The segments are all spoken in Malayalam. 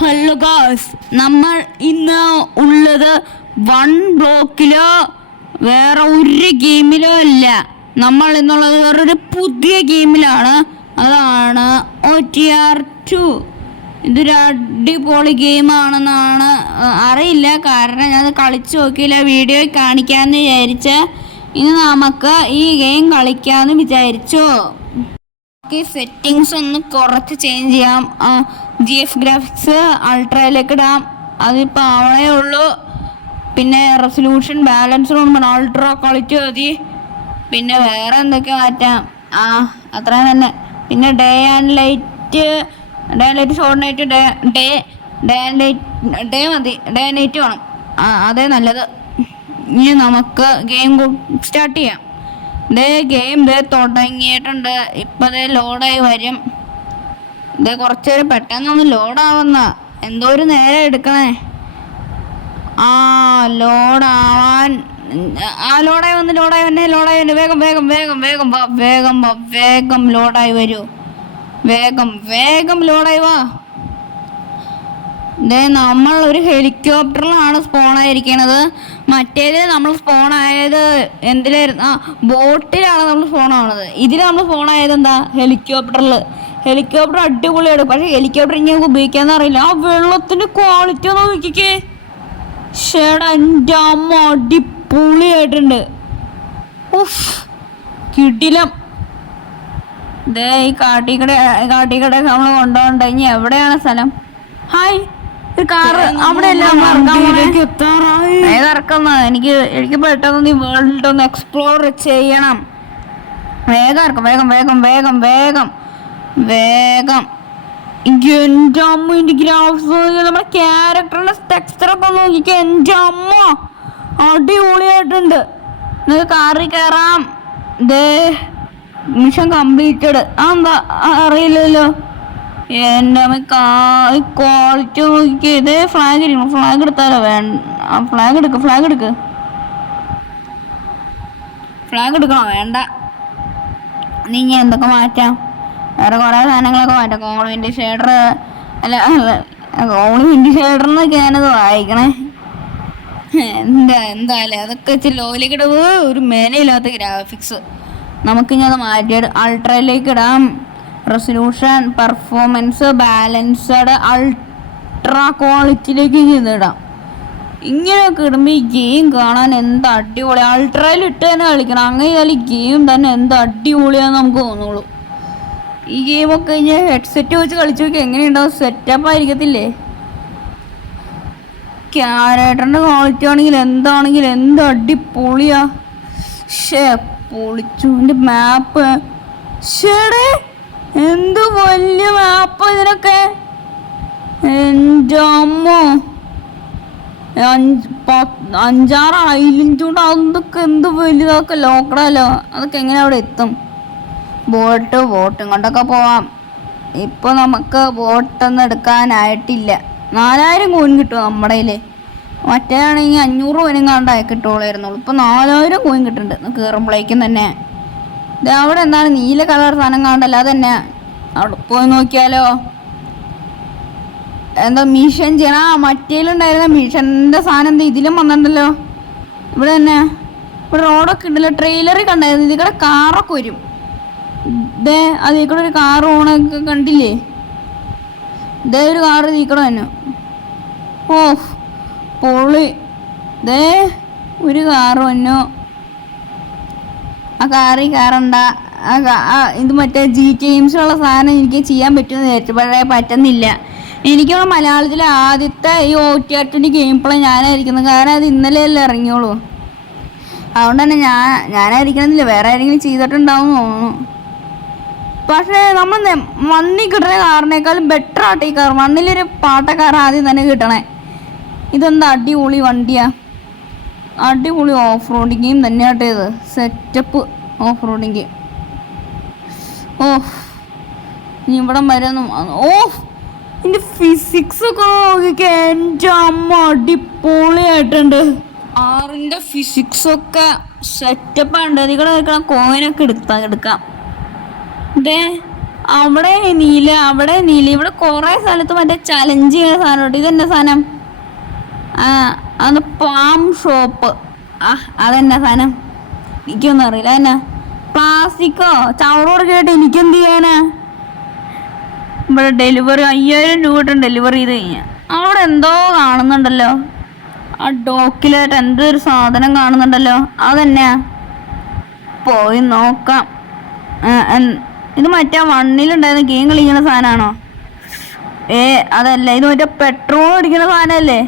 ഹലോ ഗായ്സ്, നമ്മൾ ഇന്ന് ഉള്ളത് വൺ ബ്ലോക്കിലോ വേറെ ഒരു ഗെയിമിലോ അല്ല. നമ്മൾ ഇന്നുള്ളത് വേറൊരു പുതിയ ഗെയിമിലാണ്. അതാണ് OTR2. ഇതൊരു അടിപൊളി ഗെയിമാണെന്നാണ് അറിയില്ല, കാരണം ഞാൻ കളിച്ചു നോക്കിയില്ല. വീഡിയോ കാണിക്കാമെന്ന് വിചാരിച്ച ഇനി നമുക്ക് ഈ ഗെയിം കളിക്കാമെന്ന് വിചാരിച്ചു. സെറ്റിങ്സ് ഒന്ന് കുറച്ച് ചേഞ്ച് ചെയ്യാം. GF ഗ്രാഫിക്സ് അൾട്രയിലേക്ക് ഇടാം, അതിപ്പോൾ ആവണേ ഉള്ളൂ. പിന്നെ റെസൊല്യൂഷൻ ബാലൻസ് അൾട്ര ക്വാളിറ്റി മതി. പിന്നെ വേറെ എന്തൊക്കെ മാറ്റാം, അത്രയും തന്നെ. പിന്നെ day and light short night, day മതി, ഡേ നൈറ്റ് വേണം, അതേ നല്ലത്. ഇനി നമുക്ക് ഗെയിം സ്റ്റാർട്ട് ചെയ്യാം. ഗെയിം തുടങ്ങിയിട്ടുണ്ട്. ഇപ്പം ലോഡായി വരും. കുറച്ച് നേരം പെട്ടെന്നൊന്ന് ലോഡാവുന്ന എന്തോ ഒരു നേരം എടുക്കണേ. ലോഡാവാൻ ലോഡായി വന്നെ. വേഗം വേഗം വേഗം വേഗം വാ, വേഗം വാ, വേഗം ലോഡായി വരൂ, വേഗം വേഗം ലോഡായി വാ. നമ്മൾ ഒരു ഹെലികോപ്റ്ററിലാണ് സ്പോണായിരിക്കണത്. മറ്റേത് നമ്മൾ സ്പോണായത് എന്തിലായിരുന്നു? ബോട്ടിലാണ് നമ്മൾ സ്പോണാവുന്നത്. ഇതിൽ നമ്മൾ സ്പോണായത് എന്താ? ഹെലികോപ്റ്ററിൽ. ഹെലികോപ്റ്റർ അടിപൊളിയാണ്, പക്ഷെ ഹെലികോപ്റ്റർ ഇനി നമുക്ക് ഉപയോഗിക്കാന്ന് അറിയില്ല. ആ വെള്ളത്തിന്റെ ക്വാളിറ്റി ഒന്ന് നോക്കിക്കേ. എൻ്റെ അമ്മ, അടിപൊളിയായിട്ടുണ്ട്. കിടിലം. ഈ കാട്ടിക്കട നമ്മൾ കൊണ്ടുപോകണ്ട. ഇനി എവിടെയാണ് സ്ഥലം? ഹായ്, ഒരു കാറ് അവിടെ എല്ലാം ഇറക്കുന്നത്. എനിക്ക് പെട്ടെന്ന് ഈ വേൾഡ് ഒന്ന് എക്സ്പ്ലോർ ചെയ്യണം. വേഗം ഇറക്കും, വേഗം വേഗം വേഗം വേഗം വേഗം. എൻ്റെ അമ്മ, എൻ്റെ ഗ്രാഫിക്സ്, നമ്മുടെ ക്യാരക്ടറിന്റെ ടെക്സ്ചറൊക്കെ നോക്കിക്കോ. എൻ്റെ അമ്മ, അടിപൊളിയായിട്ടുണ്ട്. നിങ്ങൾക്ക് കാറിൽ കയറാം. Mission completed. എന്താ അറിയില്ലല്ലോ. എൻ്റെ അമ്മ, ക്വാളിറ്റി നോക്കിക്കോ. ഫ്ലാഗ് ഇരിക്കണം. ഫ്ലാഗ് എടുത്താലോ? വേണ്ട, ഫ്ലാഗ് എടുക്കണോ? വേണ്ട. നീ ഇനി എന്തൊക്കെ മാറ്റാം? വേറെ കുറേ സാധനങ്ങളൊക്കെ മാറ്റാം. കോംപ്ലിമെന്റ് ഷെയ്ഡർ എന്നൊക്കെ ഞാനത് വായിക്കണേ. എന്തായാലും അതൊക്കെ വെച്ച് ലോയിലേക്ക് ഇടവ്. ഒരു മേനയില്ലാത്ത ഗ്രാഫിക്സ്. നമുക്കിനി അത് മാറ്റിയിട്ട് അൾട്രയിലേക്ക് ഇടാം. റെസൊല്യൂഷൻ, പെർഫോമൻസ്, ബാലൻസ്ഡ്, അൾട്ര ക്വാളിറ്റിയിലേക്ക് ഇടാം. ഇങ്ങനെയൊക്കെ ഇടുമ്പോൾ ഈ ഗെയിം കാണാൻ എന്ത് അടിപൊളി. അൾട്രയിൽ ഇട്ട് തന്നെ കളിക്കണം. അങ്ങനെ ഈ ഗെയിം തന്നെ എന്ത് അടിപൊളിയാന്ന് നമുക്ക് തോന്നുള്ളൂ. ഈ ഗെയിമൊക്കെ കഴിഞ്ഞാൽ ഹെഡ്സെറ്റ് വെച്ച് കളിച്ചു നോക്കി എങ്ങനെയുണ്ടാവും? സെറ്റപ്പ് ആയിരിക്കത്തില്ലേ? ക്യാരക്ടറിൻ്റെ ക്വാളിറ്റി ആണെങ്കിൽ എന്ത് അടിപൊളിയാ. പൊളിച്ചു. എൻ്റെ മാപ്പ്, എന്ത് വലിയ മാപ്പ് ഇതിനൊക്കെ. എൻ്റെ അമ്മോ, 5-6 ഐലൻഡ് കൊണ്ട് അതൊക്കെ എന്ത് വലുതൊക്കെ ലോക്കഡല്ലോ. അതൊക്കെ എങ്ങനെ അവിടെ എത്തും? ബോട്ടും കൊണ്ടൊക്കെ പോവാം. ഇപ്പോൾ നമുക്ക് ബോട്ടൊന്നും എടുക്കാനായിട്ടില്ല. 4000 കോയിൻ കിട്ടുമോ നമ്മുടെ കയ്യിൽ? മറ്റേതാണെങ്കിൽ 500 കോയിനും കണ്ടായി കിട്ടുള്ളായിരുന്നുള്ളൂ. ഇപ്പോൾ 4000 കോയിൻ കിട്ടുന്നുണ്ട് കയറുമ്പോഴേക്കും തന്നെ. അവിടെ എന്താണ് നീല കളർ സാധനം കാണണ്ടല്ലോ? അതന്നെ, അവിടെ പോയി നോക്കിയാലോ. എന്താ മിഷൻ ചെയ്യണം? മറ്റേലുണ്ടായിരുന്ന മിഷൻ്റെ സാധനം എന്താ ഇതിലും വന്നിട്ടുണ്ടല്ലോ. ഇവിടെ തന്നെ ഇവിടെ റോഡൊക്കെ ഉണ്ടല്ലോ. ട്രെയിലറിൽ കണ്ടായിരുന്നു. ഇതിൽ കൂടെ കാറൊക്കെ വരും. അതിൽ കൂടെ ഒരു കാർ ഓണൊക്കെ കണ്ടില്ലേ? ഒരു കാറ് ഇതിൽ കൂടെ തന്നെ. പൊളി. ഒരു കാറ് വന്നു. ആ കാറിൽ കയറണ്ട. ഇത് മറ്റേ GTA സാധനം എനിക്ക് ചെയ്യാൻ പറ്റുമെന്ന് വിചാരിച്ചു, പക്ഷേ പറ്റുന്നില്ല. എനിക്ക് മലയാളത്തിലെ ആദ്യത്തെ ഈ OTR2 ഗെയിം പ്ലേ ഞാനായിരിക്കുന്നത്, കാരണം അത് ഇന്നലെയല്ലേ ഇറങ്ങിയോളൂ. അതുകൊണ്ട് തന്നെ ഞാനായിരിക്കണമെന്നില്ല, വേറെ ആരെങ്കിലും ചെയ്തിട്ടുണ്ടാവും തോന്നുന്നു. പക്ഷേ നമ്മൾ മണ്ണിൽ കിട്ടുന്ന കാറിനേക്കാളും ബെറ്റർ ആട്ടെ ഈ കാർ. മണ്ണിലൊരു പാട്ടക്കാർ ആദ്യം തന്നെ കിട്ടണേ. ഇതെന്താ അടിപൊളി വണ്ടിയാ, അടിപൊളി ഓഫ് റോഡിങ് ഗെയിം തന്നെയാട്ടെ ഇത്. Setup off roading game. ഇനി ഇവിടെ വരുന്നു. ഇതിൻ്റെ ഫിസിക്സ് ഒക്കെ നോക്കിക്കാൻ എൻ്റെ അമ്മ, അടിപൊളിയായിട്ടുണ്ട്. കാറിൻ്റെ ഫിസിക്സ് ഒക്കെ സെറ്റപ്പ് ഉണ്ട്. അതിൽ കൂടെ കോയിനൊക്കെ എടുക്കാം. അവിടെ നീല, അവിടെ നീല, ഇവിടെ കുറെ സ്ഥലത്ത് മറ്റേ ചലഞ്ച് ചെയ്യുന്ന സാധനം. ഇതെന്നെ സാധനം? അത് പാം ഷോപ്പ്. അതെന്നാ സാധനം? എനിക്കൊന്നും അറിയില്ല. എന്നാ പ്ലാസ്റ്റിക്കോ ചവറോട് കേട്ട് എനിക്കെന്ത് ചെയ്യാനാ? ഇവിടെ ഡെലിവറി 5000 രൂപ കിട്ടും ഡെലിവറി ചെയ്ത് കഴിഞ്ഞാൽ. അവിടെ എന്തോ കാണുന്നുണ്ടല്ലോ, ആ ഡോക്കിലായിട്ട് എന്തോ ഒരു സാധനം കാണുന്നുണ്ടല്ലോ. അതെന്നാ? പോയി നോക്കാം. ഇത് മറ്റേ വണ്ണിലുണ്ടായിരുന്ന ഗെയിം കളിക്കുന്ന സാധനമാണോ? അതല്ല, ഇത് മറ്റേ പെട്രോൾ അടിക്കുന്ന സാധനമല്ലേ?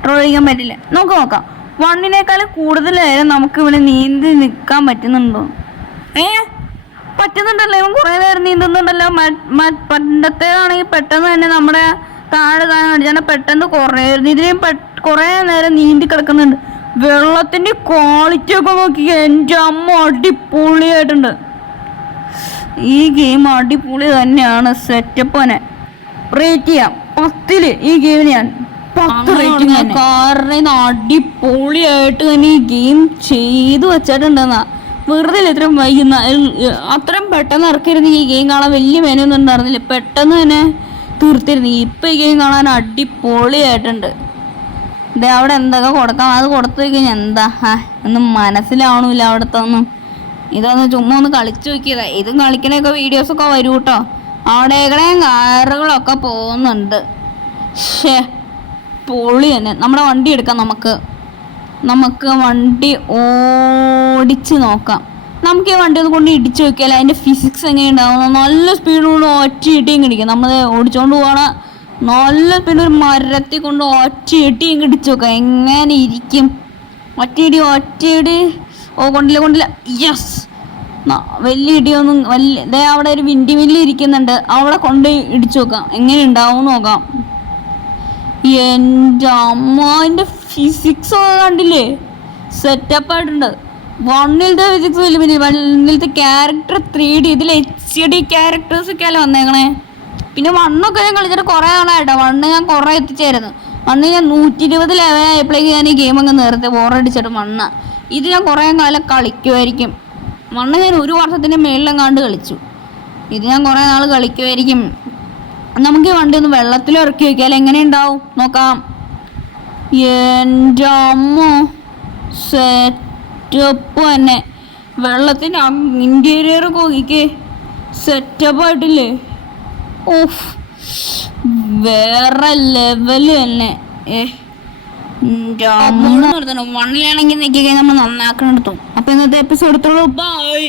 പെട്രോൾ അടിക്കാൻ പറ്റില്ല. നമുക്ക് നോക്കാം. വണ്ണിനേക്കാളും കൂടുതലായാലും നമുക്ക് ഇവിടെ നീന്തി നിൽക്കാൻ പറ്റുന്നുണ്ടോ? പറ്റുന്നുണ്ടല്ലോ. ഇവൻ കുറേ നേരം നീന്തുന്നുണ്ടല്ലോ. പണ്ടത്തേതാണെങ്കിൽ പെട്ടെന്ന് തന്നെ നമ്മുടെ താഴെ അടിച്ചാൽ പെട്ടെന്ന് ഇതിനെയും കുറേ നേരം നീന്തി കിടക്കുന്നുണ്ട്. വെള്ളത്തിൻ്റെ ക്വാളിറ്റി ഒക്കെ നോക്കി എൻ്റെ അമ്മ അടിപൊളിയായിട്ടുണ്ട്. ഈ ഗെയിം അടിപൊളി തന്നെയാണ്. സെറ്റപ്പ് തന്നെ റേറ്റ് ചെയ്യാം 10 ഈ ഗെയിമിന് ഞാൻ 10 റേറ്റിംഗ്. കാരണം ഇത് അടിപൊളിയായിട്ട് തന്നെ ഈ ഗെയിം ചെയ്തു വെച്ചിട്ടുണ്ടെന്നാ. വെറുതെ ഇത്രയും വൈകുന്ന അത്രയും പെട്ടെന്ന് ഇറക്കിയിരുന്ന ഈ ഗെയിം കാണാൻ വലിയ മെനൊന്നും ഉണ്ടായിരുന്നില്ല. പെട്ടെന്ന് തന്നെ തീർത്തിരുന്നു. ഇപ്പം ഈ ഗെയിം കാണാൻ അടിപൊളിയായിട്ടുണ്ട്. ഇതേ അവിടെ എന്തൊക്കെ കൊടുക്കാം, അത് കൊടുത്തു കഴിഞ്ഞാൽ എന്താ ഒന്നും മനസ്സിലാവണില്ല അവിടുത്തെ ഒന്നും. ഇതൊന്ന് ചുമ്മാ ഒന്ന് കളിച്ചു നോക്കിയതാ. ഇതും കളിക്കണൊക്കെ വീഡിയോസൊക്കെ വരും കേട്ടോ. അവിടേക്കടെയും കാറുകളൊക്കെ പോകുന്നുണ്ട്. പൊളി തന്നെ. നമ്മുടെ വണ്ടി എടുക്കാം. നമുക്ക് വണ്ടി ഓടിച്ച് നോക്കാം. നമുക്ക് ഈ വണ്ടി ഒന്ന് കൊണ്ട് ഇടിച്ചു നോക്കിയാൽ അതിൻ്റെ ഫിസിക്സ് എങ്ങനെ ഉണ്ടാവും. നല്ല സ്പീഡ് കൊണ്ട് ഒറ്റയിട്ടിയും ഇടിക്കാം. നമ്മൾ ഓടിച്ചുകൊണ്ട് പോകണ നല്ല സ്പീഡ് ഒരു മരത്തിൽ കൊണ്ട് ഒറ്റയിട്ടിയും ഇടിച്ചു നോക്കാം. എങ്ങനെ ഇരിക്കും? ഒറ്റയിടി കൊണ്ടില്ല. യെസ്, വലിയ ഇടിയൊന്നും വലിയ. അവിടെ ഒരു വിൻഡി മില്ല് ഇരിക്കുന്നുണ്ട്. അവിടെ കൊണ്ട് ഇടിച്ചു നോക്കാം എങ്ങനെ ഉണ്ടാവും നോക്കാം. എൻ്റെ അമ്മ, അതിൻ്റെ ഫിസിക്സ് ഒക്കെ കണ്ടില്ലേ? സെറ്റപ്പായിട്ടുണ്ട്. വണ്ണിലത്തെ ഫിസിക്സ് വലിയ പിന്നെ വണ്ണിലത്തെ ക്യാരക്ടർ 3D, ഇതിൽ HD ക്യാരക്ടേഴ്സൊക്കെയല്ലേ വന്നേക്കണേ. പിന്നെ വണ്ണൊക്കെ ഞാൻ കളിച്ചിട്ട് കുറേ നാളായിട്ടോ. വണ്ണ് ഞാൻ കുറേ എത്തിച്ചായിരുന്നു. വണ്ണ് ഞാൻ 120 ലെവലായപ്പോഴേക്ക് ഞാൻ ഈ ഗെയിം അങ്ങ് നേരത്തെ ബോറടിച്ചിട്ട് ഇത് ഞാൻ കുറേ കാലം കളിക്കുമായിരിക്കും. വണ്ണ് ഞാൻ 1 വർഷത്തിൻ്റെ മേളിലെങ്ങാണ്ട് കളിച്ചു. ഇത് ഞാൻ കുറേ നാൾ കളിക്കുമായിരിക്കും. നമുക്ക് ഈ വണ്ടി ഒന്ന് വെള്ളത്തിൽ ഇറക്കി വയ്ക്കാൽ എങ്ങനെ ഉണ്ടാവും നോക്കാം. എൻ്റെ അമ്മ, സെറ്റപ്പ് തന്നെ. വെള്ളത്തിൻ്റെ ഇൻറ്റീരിയറൊക്കെ നോക്കിക്കേ, സെറ്റപ്പായിട്ടില്ലേ? ഓഫ്, വേറെ ലെവല് തന്നെ. വണ്ണിലാണെങ്കിൽ നിൽക്കുക നമ്മൾ നന്നാക്കണം എടുത്തു. അപ്പോൾ ഇന്നത്തെ എപ്പിസോഡ് എടുത്തോളൂ. ബൈ.